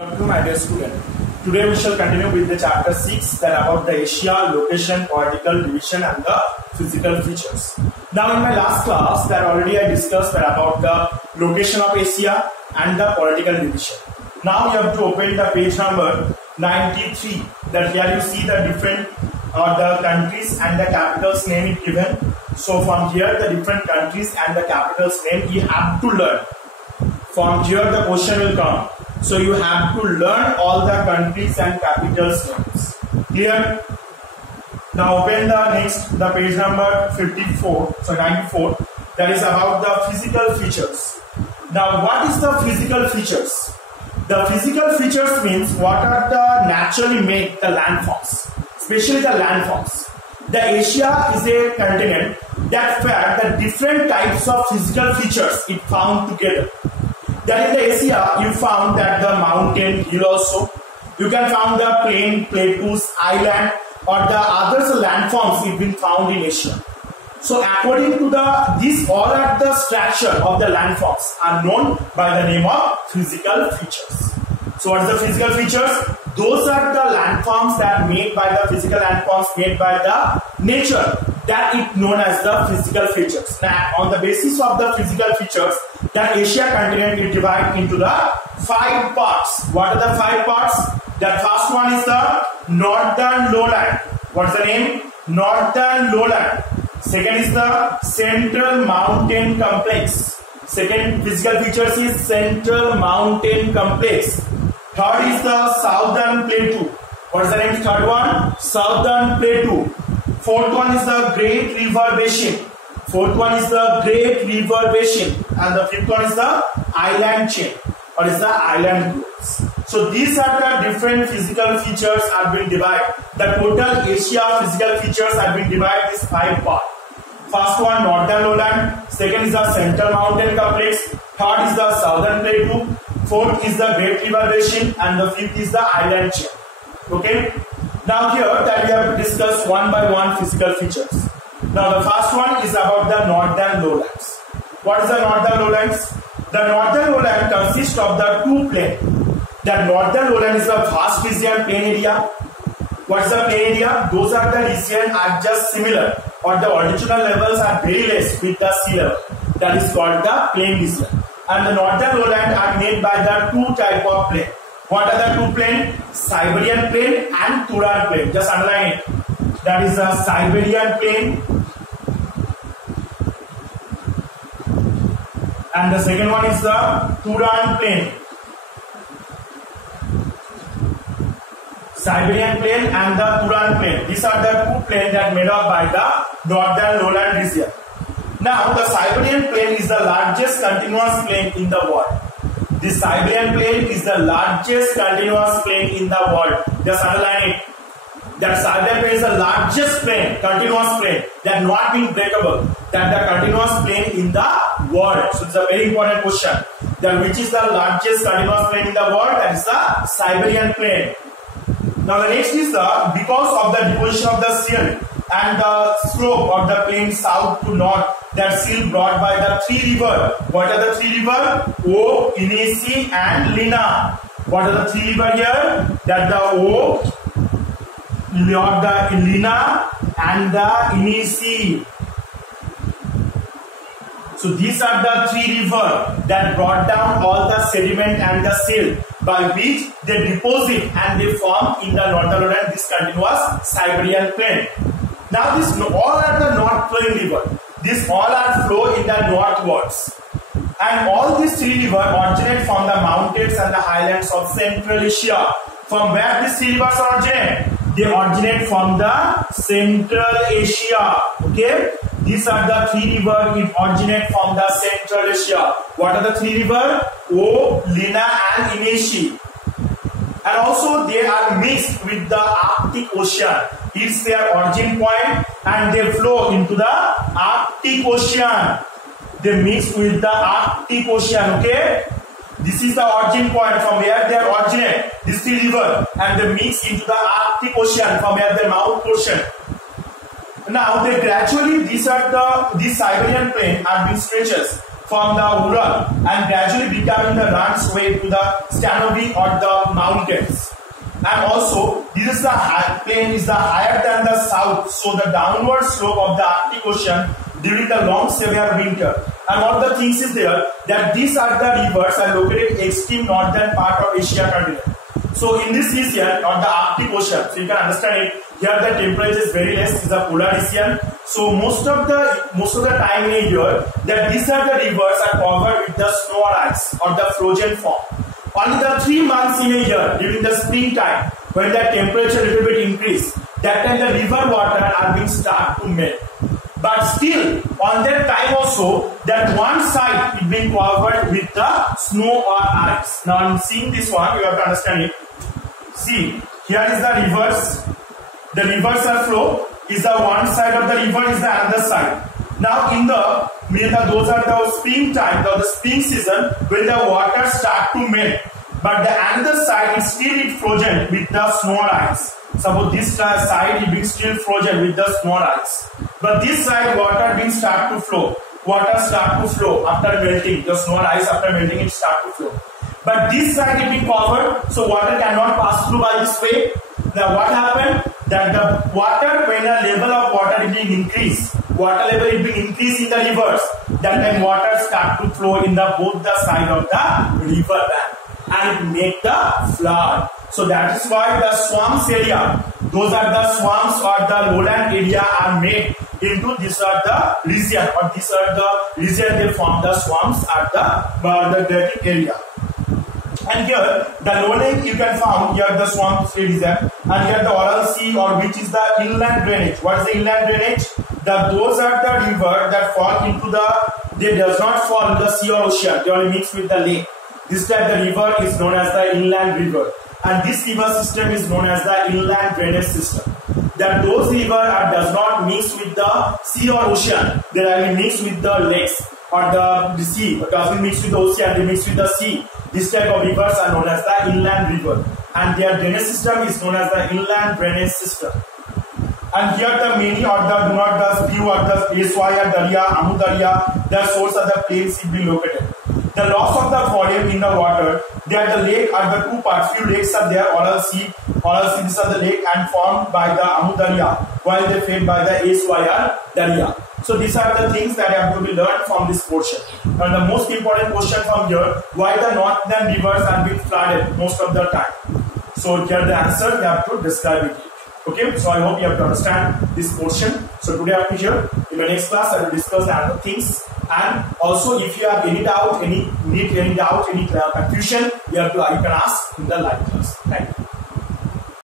Welcome, my dear student. Today we shall continue with the chapter 6 that about the Asia, location, political division and the physical features. Now in my last class that already I discussed that about the location of Asia and the political division. Now you have to open the page number 93. That here you see the different the countries and the capitals name is given. So from here the different countries and the capitals name you have to learn. From here the question will come. So you have to learn all the countries and capitals names. Clear? Now open the page number 94. That is about the physical features. Now what is the physical features? The physical features means what are the naturally made the landforms, especially the landforms. The Asia is a continent that where the different types of physical features it found together. That in the Asia, you found that the mountain, hill also. You can found the plain, plateaus, island, or the others landforms it been found in Asia. So according to these all are the structure of the landforms are known by the name of physical features. So what is the physical features? Those are the landforms that made by the physical landforms made by the nature. That is known as the physical features. Now on the basis of the physical features, the Asia continent is divided into the 5 parts. What are the 5 parts? The first one is the northern lowland. What is the name? Northern lowland. Second is the central mountain complex. Second physical features is central mountain complex. Third is the southern plateau. What is the name? Third one? Southern plateau. Fourth one is the Great River Basin. Fourth one is the Great River Basin. And the fifth one is the island chain. Or is the island groups. So these are the different physical features have been divided. The total Asia physical features have been divided is 5 parts. First one northern lowland. Second is the central mountain complex. Third is the southern plateau. Fourth is the Great River Basin. And the fifth is the island chain. Okay. Now here that we have to discuss one by one physical features. Now the first one is about the northern lowlands. What is the northern lowlands? The northern lowland consists of the 2 plains. The northern lowland is a vast region plain area. What is the plain area? Those are the regions are just similar or the original levels are very less with the sea level. That is called the plain region. And the northern lowland are made by the 2 type of plain. What are the 2 plains? Siberian plain and Turan plain. Just underline it. That is the Siberian plain. And the second one is the Turan plain. Siberian plain and the Turan plain. These are the 2 plains that made up by the northern lowland region. Now the Siberian plain is the largest continuous plain in the world. The Siberian plain is the largest continuous plain in the world. Just underline it. That Siberian plain is the largest plain, continuous plain that not being breakable. That the continuous plain in the world. So it's a very important question. That which is the largest continuous plain in the world? That is the Siberian plain. Now the next is the because of the deposition of the silt and the slope of the plain south to north, that silt brought by the 3 rivers. What are the 3 rivers? O, Yenisei and Lena. What are the 3 rivers here? That the O, the Lena and the Yenisei. So these are the 3 rivers that brought down all the sediment and the silt by which they deposit and they form in the northern lowland this continuous Siberian plain. Now this all are the north flowing river. These all are flow in the northwards. And all these 3 rivers originate from the mountains and the highlands of Central Asia. From where these 3 rivers originate? They originate from the Central Asia. Okay? These are the 3 rivers it originate from the Central Asia. What are the 3 rivers? O, Lena and Yenisei. And also they are mixed with the Arctic Ocean. It's their origin point and they flow into the Arctic Ocean. They mix with the Arctic Ocean. Okay? This is the origin point from where they originate. These 3 rivers and they mix into the Arctic Ocean from where their mouth portion. Now they gradually these Siberian plain are being stretches from the Ural and gradually becoming the runs way to the Stanovy or the mountains. And also, this is the high plain is the higher than the south, so the downward slope of the Arctic Ocean during the long severe winter. And one of the things is there that these are the rivers are located in extreme northern part of Asia continent. So in this region or the Arctic Ocean, so you can understand it. Here the temperature is very less. It's a polar region. So most of the time in a year that these are the rivers are covered with the snow or ice or the frozen form. Only the 3 months in a year during the springtime when the temperature a little bit increase, that time the river water are being start to melt. But still on that time also that one side is being covered with the snow or ice. Now I'm seeing this one, you have to understand it. See, here is the rivers. The rivers are flow is the one side of the river is the other side. Now in the those are the springtime, the spring season when the water start to melt. But the other side is still frozen with the snow or ice. Suppose this side is being still frozen with the snow or ice. But this side water being start to flow. Water start to flow after melting. The snow or ice after melting it start to flow. But this side is being covered, so water cannot pass through by this way. Now what happened? That the water, when the level of water is being increased, water level is being increased in the rivers, that time water start to flow in the both the side of the river bank and it make the flood. So that is why the swamps area, those are the swamps or the lowland area are made into this are the region or these are the region they form the swamps at the dirty area. And here the lowland you can find here the swamp region, and here the Aral Sea or which is the inland drainage. What is the inland drainage? Those are the river that fall into they does not fall into the sea or ocean, they only mix with the lake. This type the river is known as the inland river, and this river system is known as the inland drainage system. That those river does not mix with the sea or ocean, they are mixed with the lakes or the sea. It doesn't mix with the ocean, they mix with the sea. This type of rivers are known as the inland river, and their drainage system is known as the inland drainage system. And here the many or the do not the few or the Eswaya, Darya, Amu Darya, the source of the plains will be located. The loss of the volume in the water, they are the lake are the two parts. Few lakes are there, Aral Sea, these are the lake and formed by the Amu Darya, while they fed by the Eswaya Darya. So these are the things that have to be learned from this portion. And the most important question from here, why the northern rivers are being flooded most of the time. So here the answer, we have to describe it. Okay, so I hope you have to understand this portion. So today up to here. In the next class, I will discuss the other things. And also, if you have any doubt, any confusion, you can ask in the live class. Thank you.